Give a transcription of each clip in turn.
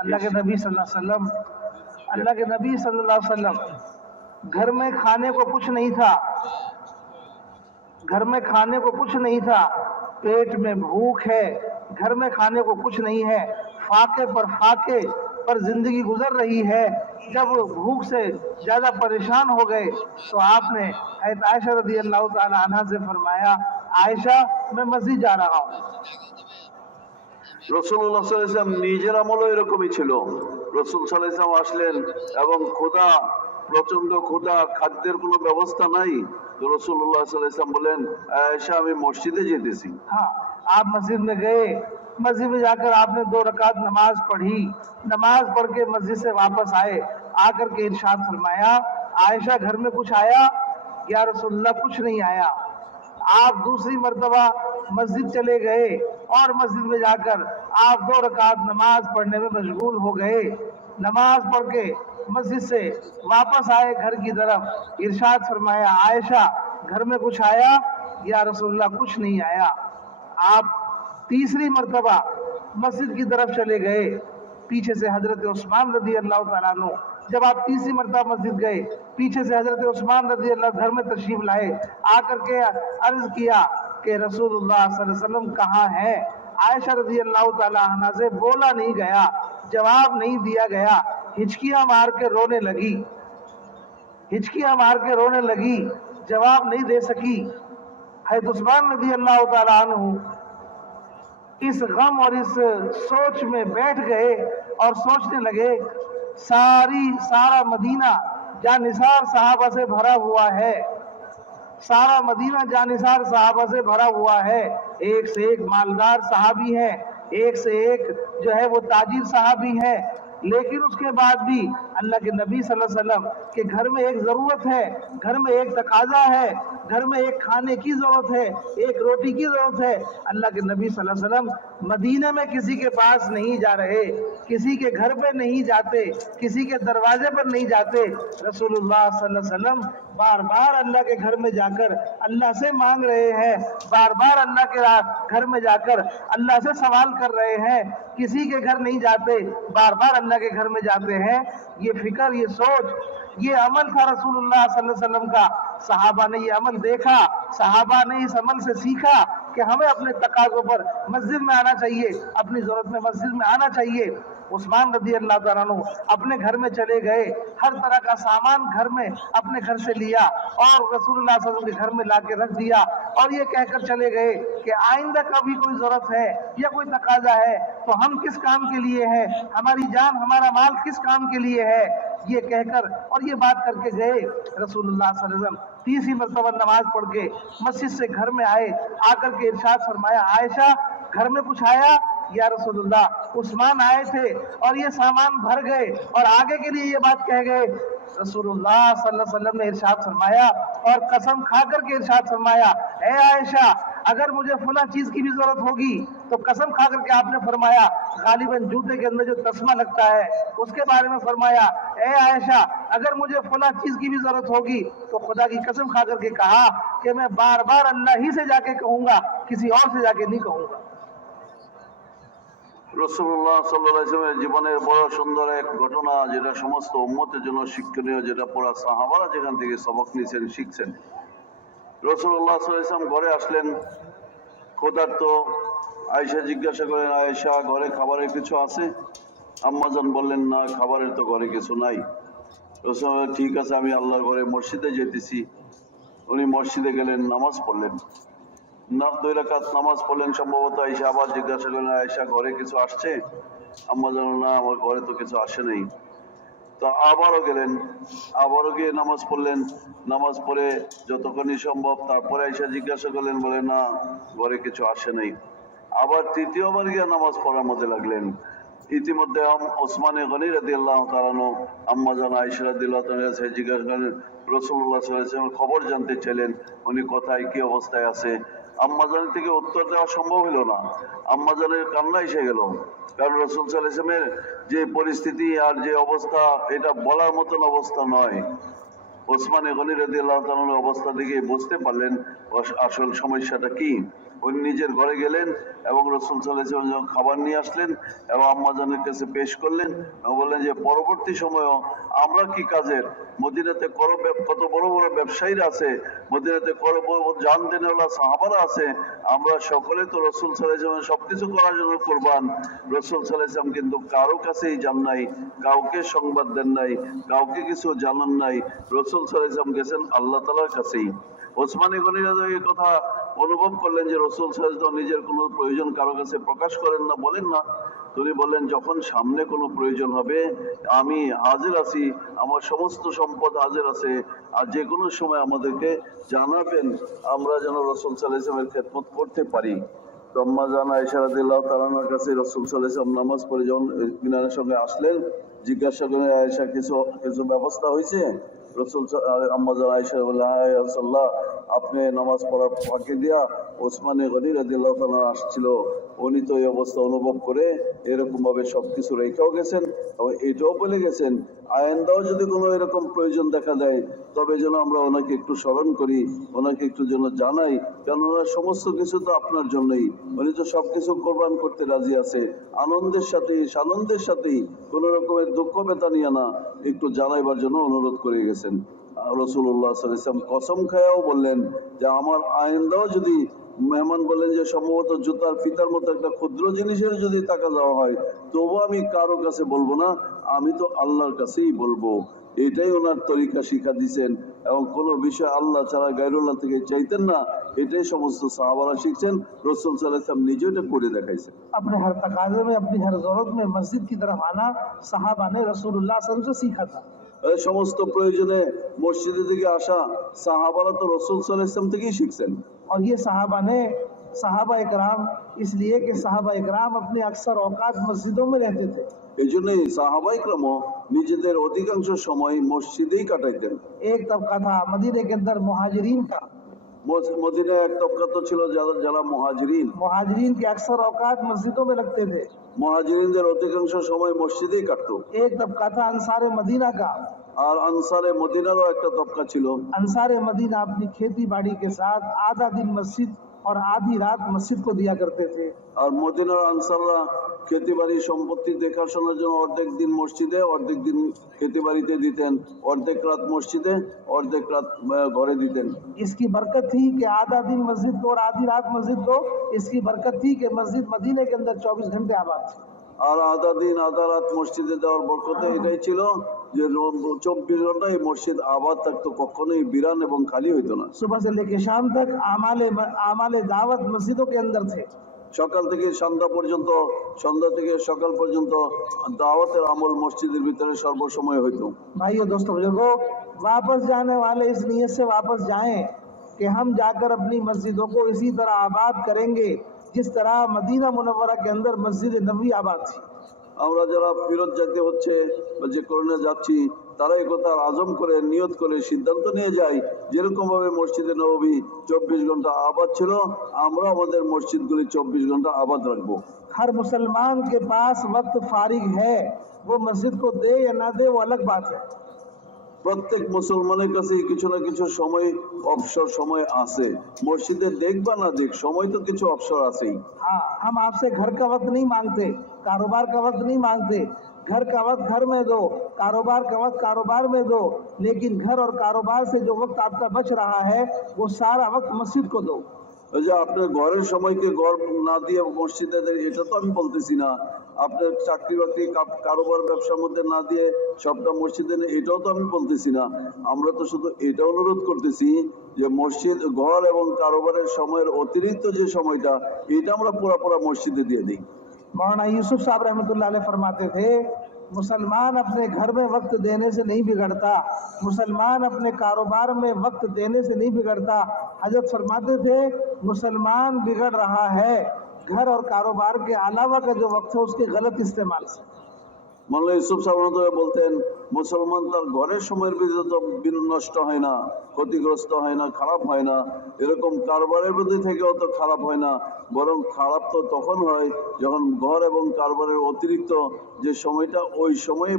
अल्लाह के नबी सल्लल्लाहु अलैहि वसल्लम अल्लाह के नबी सल्लल्लाहु अलैहि वसल्लम घर में खाने को कुछ नहीं था, घर में खाने को कुछ नहीं था, पेट में भूख है, घर में खाने को कुछ नहीं है, फाके पर जिंदगी गुजर रही है। जब भूख से ज्यादा परेशान हो गए तो आपने हज़रत आयशा रज़ियल्लाहु ताला अन्हा से फरमाया, आयशा मैं मस्जिद जा रहा हूँ। রাসূলুল্লাহ সাল্লাল্লাহু আলাইহি ওয়াসাল্লাম নিজের আমলও এরকমই ছিল। রাসূল সাল্লাল্লাহু আলাইহি ওয়াসাল্লাম আসলেন এবং ক্ষুধা, প্রচন্ড ক্ষুধা, খাদ্যের কোনো ব্যবস্থা নাই। তো রাসূলুল্লাহ সাল্লাল্লাহু আলাইহি ওয়াসাল্লাম বলেন, আয়েশা আমি मस्जिदে যেতেছি। हाँ, आप मस्जिद में गए, मस्जिद में जाकर आपने 2 रकात नमाज पढ़ी, नमाज पढ़ के मस्जिद से वापस आए, आकर के इरशाद फरमाया, आयशा घर में कुछ आया? या रसूलुल्लाह कुछ नहीं आया। आप दूसरी मर्तबा मस्जिद चले गए और मस्जिद में जाकर आप 2 रकात नमाज पढ़ने में मशगूल हो गए। नमाज पढ़ के मस्जिद से वापस आए घर की तरफ, इरशाद फरमाया, आयशा घर में कुछ आया? या रसूलुल्लाह कुछ नहीं आया। आप तीसरी मर्तबा मस्जिद की तरफ चले गए, पीछे से हजरत उस्मान रज़ियल्लाहु ताला अन्हु, जब आप तीसरी मर्तबा मस्जिद गए, पीछे से हजरत उस्मान रज़ियल्लाहु घर में तशरीफ लाए, आकर के अर्ज किया कि रसूलुल्लाह सल्लल्लाहु अलैहि वसल्लम कहाँ है। आयशा रज़ियल्लाहु ताला अन्हा से बोला नहीं गया, जवाब नहीं दिया गया, हिचकियां मार के रोने लगी, हिचकियां मार के रोने लगी, जवाब नहीं दे सकी। हज़रत उस्मान रज़ियल्लाहु ताला अन्हु इस गम और इस सोच में बैठ गए और सोचने लगे, सारा मदीना जानिसार सहाबा से भरा हुआ है, सारा मदीना जानिसार सहाबा से भरा हुआ है, एक से एक मालदार सहाबी है, एक से एक जो है वो ताजिर सहाबी है, लेकिन उसके बाद भी अल्लाह के नबी सल्लल्लाहु अलैहि वसल्लम के घर में एक ज़रूरत है, घर में एक तकाजा है, घर में एक खाने की ज़रूरत है, एक रोटी की ज़रूरत है। अल्लाह के नबी सल्लल्लाहु अलैहि वसल्लम मदीने में किसी के पास नहीं जा रहे, किसी के घर पे नहीं जाते, किसी के दरवाजे पर नहीं जाते। रसूलुल्लाह सल्लल्लाहु अलैहि वसल्लम बार बार अल्लाह के घर में जाकर अल्लाह से मांग रहे हैं, बार बार अल्लाह के घर में जाकर अल्लाह से सवाल कर रहे हैं, किसी के घर नहीं जाते, बार बार अल्लाह के घर में जाते हैं। ये फिक्र, ये सोच, ये अमल था रसूलुल्लाह सल्लल्लाहु अलैहि वसल्लम का। सहाबा ने ये अमल देखा, सहाबा ने इस अमल से सीखा कि हमें अपने तकाज़ों पर मस्जिद में आना चाहिए, अपनी ज़रूरत में मस्जिद में आना चाहिए। उस्मान रज़ियल्लाहु ताला अन्हु अपने घर में चले गए, हर तरह का सामान घर में अपने घर से लिया और रसूलुल्लाह सल्लल्लाहु अलैहि वसल्लम के घर में लाके रख दिया और ये कहकर चले गए कि आइंदा कभी कोई ज़रूरत है या कोई तकाजा है तो हम किस काम के लिए हैं, हमारी जान हमारा माल किस काम के लिए है, ये कहकर और ये बात करके गए। रसूलुल्लाह सल्लल्लाहु अलैहि वसल्लम तीसरी मर्तबा नमाज पढ़ के मस्जिद से घर में आए, आकर के इरशाद फरमाया, आयशा घर में कुछ आया? या रसूलुल्लाह उस्मान आए थे और ये सामान भर गए और आगे के लिए ये बात कह गए। रसूलुल्लाह सल्लल्लाहु अलैहि वसल्लम ने इरशाद फरमाया और कसम खाकर के इरशाद फरमाया, ए आयशा अगर मुझे फला चीज की भी जरूरत होगी तो कसम खाकर के आपने फरमाया, गालिबन जूते के अंदर जो तस्मा लगता है उसके बारे में फरमाया, ए आयशा अगर मुझे फला चीज की भी जरूरत होगी तो खुदा की कसम खाकर के कहा कि मैं बार बार अल्लाह ही से जाके कहूंगा, किसी और से जाके नहीं कहूंगा। রাসূলুল্লাহ সাল্লাল্লাহু আলাইহি ওয়াসাল্লামের জীবনের বড় সুন্দর এক ঘটনা, যেটা সমস্ত উম্মতের জন্য শিক্ষণীয়, যেটা পুরা সাহাবারা যেখান থেকে সবক নিয়েছেন, শিখছেন। রাসূলুল্লাহ সাল্লাল্লাহু আলাইহি ওয়াসাল্লাম ঘরে আসলেন, ক্ষুধার্ত। আয়েশা জিজ্ঞাসা করেন, আয়েশা ঘরে খাবারের কিছু আছে? আম্মাজান বললেন, না খাবারের তো ঘরে কিছু নাই। রাসূল বললেন, ঠিক আছে আমি আল্লাহর ঘরে মসজিদে যেতেছি। উনি মসজিদে গেলেন, নামাজ পড়লেন, 2 রাকাত নামাজ পড়লেন। সম্ভবত আয়েশা আবার জিজ্ঞাসা করলেন, আয়েশা ঘরে কিছু আসছে? আম্মা জানো, না আমার ঘরে তো কিছু আসে নাই। তো আবারও গেলেন, আবারও গিয়ে নামাজ পড়লেন, নামাজ পড়ে যতক্ষণই সম্ভব তারপরে আয়েশা জিজ্ঞাসা করলেন, বলে না ঘরে কিছু আসে নাই। আবার তৃতীয়বার গিয়ে নামাজ পড়ার মধ্যে লাগলেন। ইতিমধ্যে ওসমানে গনি রাদিয়াল্লাহু তাআলা আনহু আম্মা জান আয়েশা রাদিয়াল্লাহু তাআলা জিজ্ঞাসা করলেন, রাসূলুল্লাহ সাল্লাল্লাহু আলাইহি ওয়াসাল্লাম খবর জানতে চাইলেন, উনি কোথায়, কি অবস্থায় আছে। আম্মাজানের থেকে উত্তর দেওয়া সম্ভব হলো না, আম্মাজানের কান্না এসে গেল, কারণ রাসূল সাল্লাল্লাহু আলাইহি ওয়াসাল্লামের যে পরিস্থিতি আর যে অবস্থা, এটা বলার মতন অবস্থা নয়। ওসমানে গনি রাদিয়াল্লাহু তাআলার অবস্থা দেখে বুঝতে পারলেন আসল সমস্যাটা কি। উনি নিজের ঘরে গেলেন এবং রাসূল সাল্লাল্লাহু আলাইহি ওয়াসাল্লাম যখন খাবার নিয়ে আসলেন এবং আম্মাজানের কাছে পেশ করলেন এবং বললেন যে পরবর্তী সময়েও আমরা কি কাজের, মদিনাতে কত বড় বড় ব্যবসায়ীরা আছে, মদিনাতে কত বড় বড় জান দেনেওয়ালা সাহাবারা আছে, আমরা সকলে তো রাসূল সাল্লাল্লাহু আলাইহি ওয়াসাল্লাম সবকিছু করার জন্য কুরবান। রাসূল সাল্লাল্লাহু আলাইহি ওয়াসাল্লাম কিন্তু কারো কাছেই যান নাই, কাউকে সংবাদ দেন নাই, কাউকে কিছু জানান নাই। রাসূল সাল্লাল্লাহু আলাইহি ওয়াসাল্লাম গেছেন আল্লাহ তাআলার কাছেই। ওসমানী গনি রাদিয়াল্লাহু এই কথা অনুভব করলেন যে রাসূল সাল্লাল্লাহু আলাইহি ওয়াসাল্লাম নিজের কোনো প্রয়োজন কারো কাছে প্রকাশ করেন না, বলেন না। তিনি বললেন যখন সামনে কোনো প্রয়োজন হবে আমি হাজির আছি, আমার সমস্ত সম্পদ হাজির আছে, আর যে কোনো সময় আমাদেরকে জানাবেন, আমরা যেন রাসূল সাল্লাল্লাহু আলাইহি ওয়াসাল্লামের খেদমত করতে পারি। তো আম্মা জান আয়েশা রাদিয়াল্লাহু তাআলা আনহার কাছে রাসূল সাল্লাল্লাহু আলাইহি ওয়াসাল্লাম নামাজ পড়ে যখন ইতমিনানের সঙ্গে আসলেন, জিজ্ঞাসা করেন আয়েশা কিছু ব্যবস্থা হয়েছে? রাসূল আম্মা জান আয়েশা বললেন হ্যাঁ ইয়া রাসূলুল্লাহ, আপনি নামাজ পড়ার ফাঁকে দিয়া ওসমানে গনি রাদিয়াল্লাহু তাআলা আসছিল, উনি তো এই অবস্থা অনুভব করে এরকম ভাবে সবকিছু রেখেও গেছেন এবং এটাও বলে গেছেন আয়েন্দাও যদি কোনো এরকম প্রয়োজন দেখা দেয় তবে যেন আমরা ওনাকে একটু স্মরণ করি, ওনাকে একটু যেন জানাই, কারণ ওনার সমস্ত কিছু তো আপনার জন্যই, উনি তো সবকিছু কোরবান করতে রাজি আছে, আনন্দের সাথেই সানন্দের সাথেই কোন রকমের দুঃখ ব্যথা নিয়ে না, একটু জানাইবার জন্য অনুরোধ করে গেছেন। রাসূলুল্লাহ সাল্লাল্লাহু আলাইহি ওয়াসাল্লাম কসম খায়াও বললেন যে আমার আয়েন্দাও যদি মেহমান বলেন যে সম্ভবত জুতার ফিতার মতো একটা ক্ষুদ্র জিনিসের যদি টাকা দেওয়া হয় তবু আমি কারো কাছে বলবো না, আমি তো আল্লাহর কাছেই বলবো। এটাই ওনার তরিকা শিক্ষা দিচ্ছেন এবং কোনো বিষয় আল্লাহ ছাড়া গায়রুল্লাহ থেকে চাইতেন না, এটাই সমস্ত সাহাবারা শিখছেন। রাসূল সাল্লাল্লাহু আলাইহি ওয়াসাল্লাম নিজে এটা করে দেখাইছেন। अपने हर तकाजे में अपनी हर जरूरत में मस्जिद की तरफ आना सहाबा ने रसूलुल्लाह सल्लल्लाहु अलैहि वसल्लम से सीखा था। এই समस्त প্রয়োজনে মসজিদের দিকে আসা সাহাবারা তো রাসূল সাল্লাল্লাহু আলাইহি ওয়াসাল্লাম থেকেই শিখছেন। और ये सहाबा इकराम इसलिए कि सहाबा इकराम अपने अक्सर औकात मस्जिदों में रहते थे। এই জন্যই সাহাবা ইকরামও নিজেদের অধিকাংশ সময় মসজিদেই কাটাইতেন। एक तबका था मदीने के अंदर मुहाजिरीन का, মদিনায় এক তবকা তো ছিল যারা মুহাজিরিন, मुहाजिरीन के अक्सर औकात मस्जिदों में लगते थे। মুহাজিরিনদের অধিকাংশ সময় মসজিদেই কাটতো। एक तबका था अंसारे मदीना का, আর আনসারে মদিনারও একটা তবকা ছিল। अंसारे मदीना अपनी खेती बाड़ी के साथ आधा दिन मस्जिद और आधी रात मस्जिद को दिया करते थे। আর মদিনার আনসাররা খেতিবাড়ি সম্পত্তি দেখাশোনার জন্য অর্ধেক দিন মসজিদে অর্ধেক দিন খেতিবাড়িতে দিতেন, অর্ধেক রাত মসজিদে অর্ধেক রাত ঘরে দিতেন। इसकी बरकत थी कि आधा दिन मस्जिद को और आधी रात मस्जिद को, इसकी बरकत थी कि मस्जिद मदीने के अंदर 24 घंटे आबाद थी। আর আধা দিন আধা রাত মসজিদে দেওয়ার বরকতে এটাই ছিল যে 24 ঘন্টা এই মসজিদ আবাদ থাকতো, কখনোই বিরান এবং খালি হইতো না। सुबह से लेकर शाम तक आमाले दावत मस्जिदों के अंदर थे। সকাল থেকে সন্ধ্যা পর্যন্ত, সন্ধ্যা থেকে সকাল পর্যন্ত দাওয়াতের আমল মসজিদের ভিতরে সর্বসময় হইতো। भाइयों दोस्तों बुजुर्गों, वापस जाने वाले इस नियत से वापस जाएं कि हम जाकर अपनी मस्जिदों को इसी तरह आबाद करेंगे जिस तरह मदीना मुनव्वरा के अंदर मस्जिद नबवी आबाद थी। আমরা যারা ফেরত যেতে হচ্ছে বা যে কারণে যাচ্ছি তারা এই কথা আজম করে নিয়ত করে সিদ্ধান্ত নিয়ে যায় যেরকম ভাবে মসজিদে নববী 24 ঘন্টা আবাদ ছিল আমরা আমাদের মসজিদগুলি 24 ঘন্টা আবাদ রাখবো। हर मुसलमान के पास वक्त फारिग है, वो मस्जिद को दे या ना दे वो अलग बात है। প্রত্যেক মুসলমানের কাছে কিছু না কিছু সময় অবসর সময় আছে, মসজিদে দেখ বা না দেখ সময় তো কিছু অবসর আছেই। हाँ, हम आपसे घर का वक्त नहीं मांगते, कारोबार का वक्त नहीं मांगते। घर का वक्त घर में दो, कारोबार का वक्त कारोबार में दो, लेकिन घर और कारोबार से जो वक्त आपका बच रहा है वो सारा वक्त मस्जिद को दो। ওই যে আপনার ঘরের সময়কে ঘর না দিয়ে মসজিদে দেয় এটা তো আমি বলতেছি না, আপনার চাকরি বাকরি কারোবার ব্যবসার মধ্যে না দিয়ে সবটা মসজিদে এটাও তো আমি বলতেছি না। আমরা তো শুধু এটা অনুরোধ করতেছি যে মসজিদ ঘর এবং কারোবারের সময়ের অতিরিক্ত যে সময়টা এটা আমরা পুরা মসজিদে দিয়ে দিই। मौलाना यूसुफ साहब रहमतुल्लाह अलैह फरमाते थे मुसलमान अपने घर में वक्त देने से नहीं बिगड़ता, मुसलमान अपने कारोबार में वक्त देने से नहीं बिगड़ता। हजरत फरमाते थे मुसलमान बिगड़ रहा है घर और कारोबार के अलावा का जो वक्त है उसके गलत इस्तेमाल से। মাওলানা ইউসুফ সাহেব বলতেন মুসলমান তার ঘরের সময়ের ভিতরে তো নষ্ট হয় না, ক্ষতিগ্রস্ত হয় না, খারাপ হয় না, এরকম কারবারের মধ্যে থেকেও তো খারাপ হয় না, বরং খারাপ তো তখন হয় যখন ঘর এবং কারবারের অতিরিক্ত যে সময়টা ওই সময়ে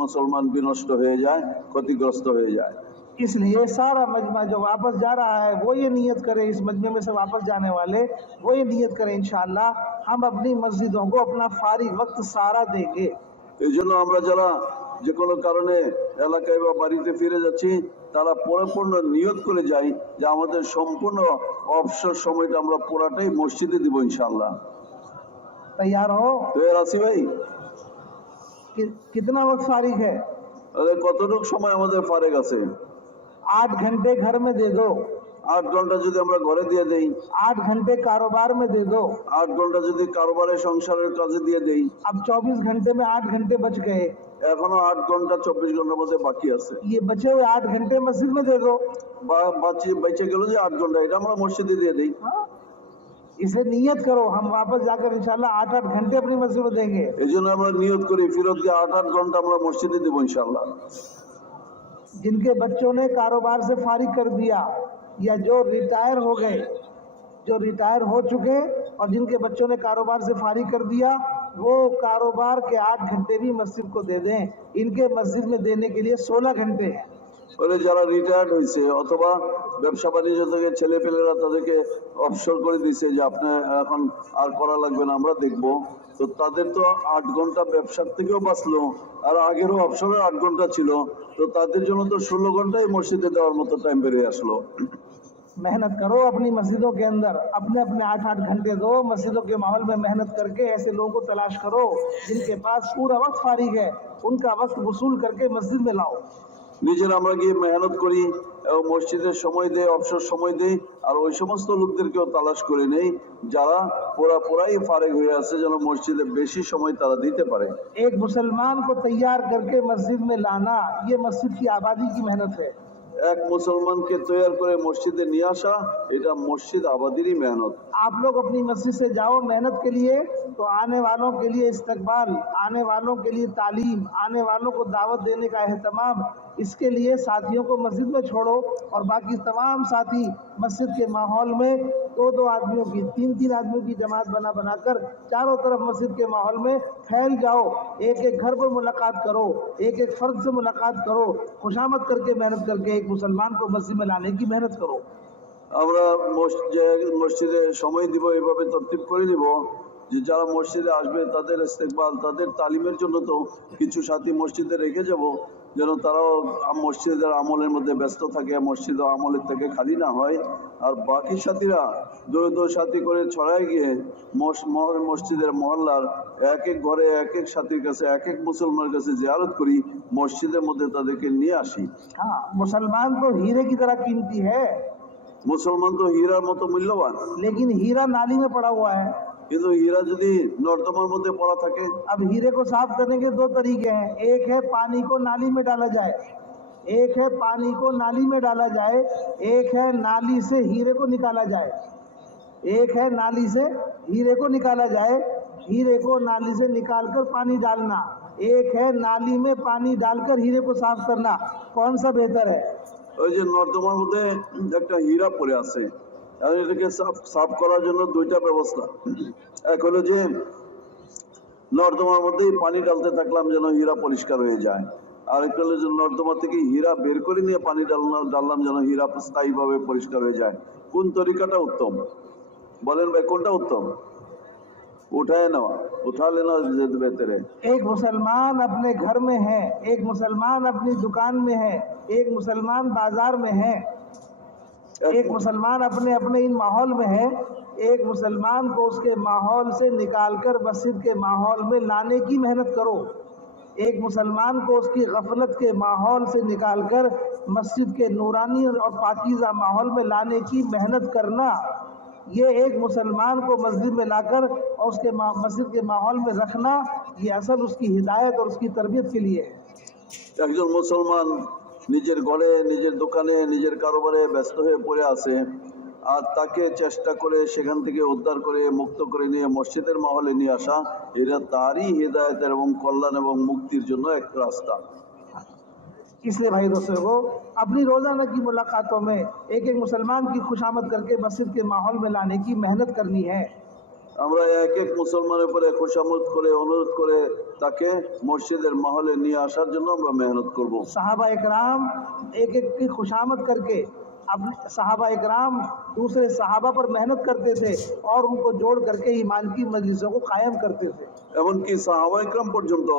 মুসলমান বিনষ্ট হয়ে যায়, ক্ষতিগ্রস্ত হয়ে যায়। इसलिए सारा मजमा जो वापस जा रहा है वो ये नियत करे, इस मजमे में से वापस जाने वाले वो ये नियत करें इंशाअल्लाह हम अपनी मस्जिदों को अपना फारिग वक्त सारा देंगे। এই জন্য আমরা যারা যে কোনো কারণে এলাকায় বা বাড়িতে ফিরে যাচ্ছি তারা পরিপূর্ণ নিয়ত করে যাই যে আমাদের সম্পূর্ণ অবসর সময়টা আমরা পুরাটাই মসজিদে দিব ইনশাআল্লাহ। तैयार हो? তো এর আসি ভাই, कितना वक्त फारिग है? তাহলে কতটুকু সময় আমাদের ফারেক আছে? 8 घंटे घर में दे दो, 8 ঘন্টা যদি আমরা ঘরে দিয়ে দেই, 8 घंटे कारोबार में दे दो। 8 ঘন্টা যদি কারোবারে সংসারের কাজে দিয়ে দেই, अब 24 घंटे में 8 घंटे बच गए, এখনো 8 ঘন্টা 24 ঘন্টার মধ্যে বাকি আছে। ये बचे हुए 8 घंटे मस्जिद में दे दो। বেঁচে গেল যে 8 ঘন্টা, এটা আমরা মসজিদে দিয়ে দিই। हाँ? इसे नियत करो हम वापस जाकर इंशाल्लाह 8-8 घंटे अपनी मस्जिद में देंगे। এই জন্য আমরা নিয়ত করি ফিরত গিয়ে 8-8 ঘন্টা আমরা মসজিদে দিব ইনশাআল্লাহ। जिनके बच्चों ने कारोबार से फारिग कर दिया या जो रिटायर हो गए, जो रिटायर हो चुके और जिनके बच्चों ने कारोबार से फारिग कर दिया वो कारोबार के 8 घंटे भी मस्जिद को दे दें। इनके मस्जिद में देने के लिए 16 घंटे हैं। বলে যারা রিটায়ার্ড হয়েছে অথবা ব্যবসা বাণিজ্য থেকে ছেলেপেলেরা তাদেরকে অবসর করে দিয়েছে যে আপনি এখন আর করা লাগবে না আমরা দেখব, তো তাদের তো 8 ঘন্টা ব্যবসার থেকেও বাঁচলো আর আগেরও অবসরের 8 ঘন্টা ছিল, তো তাদের জন্য তো 16 ঘন্টাই মসজিদে দেওয়ার মতো টাইম বেরিয়ে আসলো। मेहनत करो अपनी मस्जिदों के अंदर, अपने अपने 8-8 घंटे दो मस्जिदों के माहौल में। मेहनत करके ऐसे लोगों को तलाश करो जिनके पास पूरा वक्त फारिग है, उनका वक्त वसूल करके मस्जिद में लाओ। নিজেরা আমরা গিয়ে মেহনত করি এবং মসজিদের সময় দেই, অবসর সময় দেই, আর ওই সমস্ত লোকদেরকেও তালাশ করে নেই যারা পুরাই ফারেক হয়ে আছে যেন মসজিদে বেশি সময় তারা দিতে পারে। एक मुसलमान को तैयार करके मस्जिद में लाना ये मस्जिद की आबादी की मेहनत है। এক মুসলমানকে তৈরি করে মসজিদে নিয়ে আসা এটা মসজিদ আবাদিরই মেহনত। आप लोग अपनी मस्जिद से जाओ मेहनत के लिए, तो आने वालों के लिए इस्तकबाल, आने वालों के लिए तालीम, आने वालों को दावत देने का एहतमाम, इसके लिए साथियों को मस्जिद में छोड़ो और बाकी तमाम साथी मस्जिद के माहौल में 2-2 आदमियों की 3-3 आदमियों की जमात बनाकर चारों तरफ मस्जिद के माहौल में फैल जाओ। एक एक घर पर मुलाकात करो, एक एक फर्द से मुलाकात करो, खुशामद करके मेहनत करके एक मुसलमान को मस्जिद में लाने की मेहनत करो। আমরা মসজিদে সময় দিব এইভাবে তরতিব করে নিব যে যারা মসজিদে আসবে তাদের ইস্তেকবাল, তাদের তালিমের জন্য তো কিছু সাথী মসজিদে রেখে যাব যেন তারাও মসজিদের আমলের মধ্যে ব্যস্ত থাকে, মসজিদ আমলের থেকে খালি না হয়। আর বাকি সাথীরা 2-2 সাথী করে ছড়ায় গিয়ে মসজিদের মহল্লার এক এক ঘরে এক এক সাথীর কাছে এক এক মুসলমানের কাছে জিয়ারত করি, মসজিদের মধ্যে তাদেরকে নিয়ে আসি। हाँ, मुसलमान तो हीरे की तरह कीमती है, মুসলমান তো হীরার মতো মূল্যবান, लेकिन हीरा नाली में पड़ा हुआ है। কিন্তু হীরা যদি নর্দমার মধ্যে পড়া থাকে, अब हीरे को साफ करने के 2 तरीके हैं, एक है पानी को नाली में डाला जाए, एक है पानी को नाली में डाला जाए, एक है नाली से हीरे को निकाला जाए, एक है नाली से हीरे को निकाला जाए, हीरे को नाली से निकालकर पानी डालना, एक है नाली में पानी डालकर हीरे को साफ करना। कौन सा बेहतर है? ওই যে নর্দমার মধ্যে একটা হীরা পড়ে আছে, আর এটাকে সাফ করার জন্য 2টা ব্যবস্থা। এক হলো যে নর্দমার মধ্যেই পানি ঢালতে থাকলাম যেন হীরা পরিষ্কার হয়ে যায়, আর একটা হলো যে নর্দমা থেকে হীরা বের করে নিয়ে পানি ডাললাম যেন হীরা স্থায়ীভাবে পরিষ্কার হয়ে যায়। কোন তরিকাটা উত্তম বলেন ভাই, কোনটা উত্তম? उठा लेना बेहतर है। एक मुसलमान अपने घर में है, एक मुसलमान अपनी दुकान में है, एक मुसलमान बाजार में है, एक मुसलमान अपने अपने इन माहौल में है। एक मुसलमान को उसके माहौल से निकालकर मस्जिद के माहौल में लाने की मेहनत करो। एक मुसलमान को उसकी गफलत के माहौल से निकालकर मस्जिद के नूरानी और पाकीज़ा माहौल में लाने की मेहनत करना, ये एक मुसलमान को मस्जिद में लाकर और उसके मस्जिद के माहौल में रखना, ये असल उसकी हिदायत और उसकी तरबियत के लिए है। একজন মুসলমান নিজের ঘরে, নিজের দোকানে, নিজের কারোবারে ব্যস্ত হয়ে পড়ে আছে, আর তাকে চেষ্টা করে সেখান থেকে উদ্ধার করে মুক্ত করে নিয়ে মসজিদের মহলে নিয়ে আসা, এটা তারই হিদায়তের এবং কল্যাণ এবং মুক্তির জন্য এক রাস্তা। इसलिए भाई दोस्तों को अपनी रोज़ाना की मुलाकातों में एक एक मुसलमान की खुशामद करके मस्जिद के माहौल में लाने की मेहनत करनी है। আমরা এক এক মুসলমানের উপরে খুশামত করে অনুরোধ করে তাকে মসজিদের মহলে নিয়ে আসার জন্য আমরা মেহনত করব। सहाबा इकराम एक एक की खुशामद करके अब सहाबा इकराम दूसरे सहाबा पर मेहनत करते थे और उनको जोड़ करके ईमान की मजलिसों को कायम करते थे। এমনকি সাহাবা ইকরাম পর্যন্ত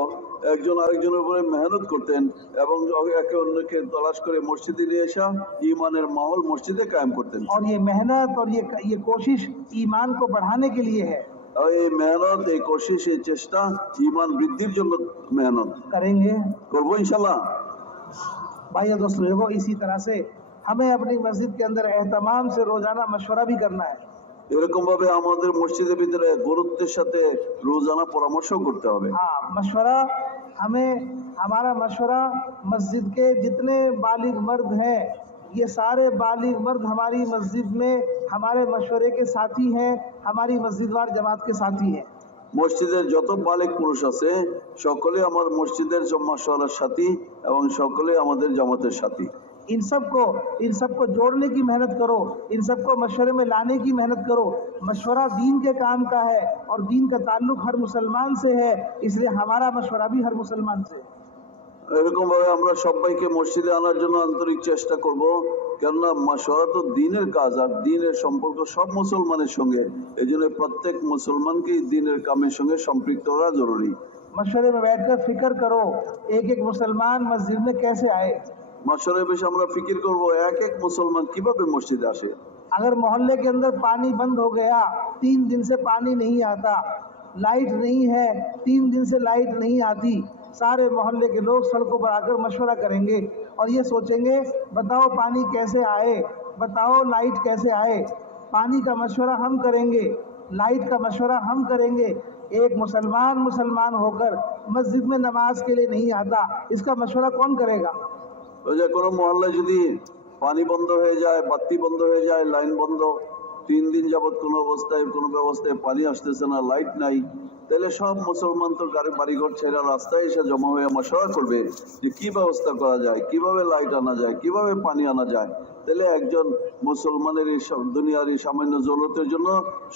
একজন আরেকজনের উপরে মেহনত করতেন এবং একে অন্যকে তলাশ করে মসজিদে নিয়ে আসা ইমানের মহল মসজিদে কায়েম করতেন। और ये मेहनत और ये कोशिश ईमान को बढ़ाने के लिए है। আর এই মেহনত, এই কোশিশ, এই চেষ্টা ইমান বৃদ্ধির জন্য মেহনত करेंगे করবো ইনশাল্লাহ। भाई और दोस्तों, देखो इसी तरह से हमें अपनी मस्जिद के अंदर एहतमाम से रोजाना मशवरा भी करना है। এরকম ভাবে আমাদের মসজিদের ভিতরে গুরুত্বের সাথে রোজানা পরামর্শ করতে হবে। हाँ, मशवरा हमें, हमारा मशवरा मस्जिद के जितने बालिग मर्द हैं, ये सारे बालिग मर्द हमारी मस्जिद में हमारे मशवरे के साथी हैं, हमारी मस्जिदवार जमात के साथी हैं। মসজিদের যত বালিক পুরুষ আছে সকলে আমার মসজিদের মশওয়ারার সাথী এবং সকলে আমাদের জামাতের সাথী। इन सबको जोड़ने की मेहनत करो, इन सबको मशवरे में लाने की मेहनत करो। मशवरा दीन के काम का है और दीन का ताल्लुक हर मुसलमान से है, इसलिए हमारा मशवरा भी हर मुसलमान से है। এরকম ভাবে আমরা সবাইকে মসজিদে আনার জন্য আন্তরিক চেষ্টা করব, কেননা মশওয়ারা তো দ্বীনের কাজ আর দ্বীনের সম্পর্ক সব মুসলমানের সঙ্গে, এই জন্য প্রত্যেক মুসলমানকে দ্বীনের কামের সঙ্গে সম্পৃক্ত করা জরুরি। मशवरे में बैठकर फिक्र करो एक एक मुसलमान मस्जिद में कैसे आए। মশওয়ারায় বেশি আমরা ফিকির করব এক এক মুসলমান কিভাবে মসজিদে আসে। अगर मोहल्ले के अंदर पानी बंद हो गया, 3 दिन से पानी नहीं आता, लाइट नहीं है, 3 दिन से लाइट नहीं आती, सारे मोहल्ले के लोग सड़कों पर आकर मशवरा करेंगे और ये सोचेंगे बताओ पानी कैसे आए, बताओ लाइट कैसे आए। पानी का मशवरा हम करेंगे, लाइट का मशवरा हम करेंगे। एक मुसलमान होकर मस्जिद में नमाज के लिए नहीं आता, इसका मशवरा कौन करेगा। ওই যে কোনো মহল্লায় যদি পানি বন্ধ হয়ে যায়, বাতি বন্ধ হয়ে যায়, লাইন বন্ধ, 3 দিন যাবত কোনো ব্যবস্থায় পানি আসতেছে না, লাইট নাই, তাহলে সব মুসলমান তো বাড়িঘর ছেড়ে রাস্তায় এসে জমা হয়ে মশওয়ারা করবে যে কি ব্যবস্থা করা যায়, কিভাবে লাইট আনা যায়, কিভাবে পানি আনা যায়। তাহলে একজন মুসলমানের এই দুনিয়ার এই সামান্য জরুরতের জন্য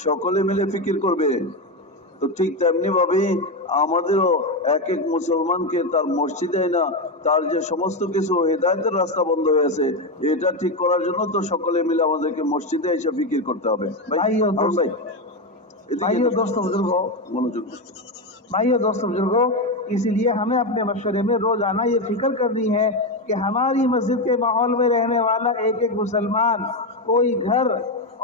সকলে মিলে ফিকির করবে। তো ঠিক তেমনি ভাবেই আমাদেরও এক এক মুসলমানকে তার মসজিদে না তার যে সমস্ত কিছু হেদায়েতের রাস্তা বন্ধ হয়েছে এটা ঠিক করার জন্য তো সকলে মিলে আমাদেরকে মসজিদে এসে ফিকির করতে হবে। भाइयों दोस्तों बुजुर्गों, মনোযোগ। भाइयों दोस्तों बुजुर्गों, इसीलिए हमें अपने मशवरे में रोजाना ये फिक्र करनी है कि हमारी मस्जिद के माहौल में रहने वाला एक एक मुसलमान, कोई घर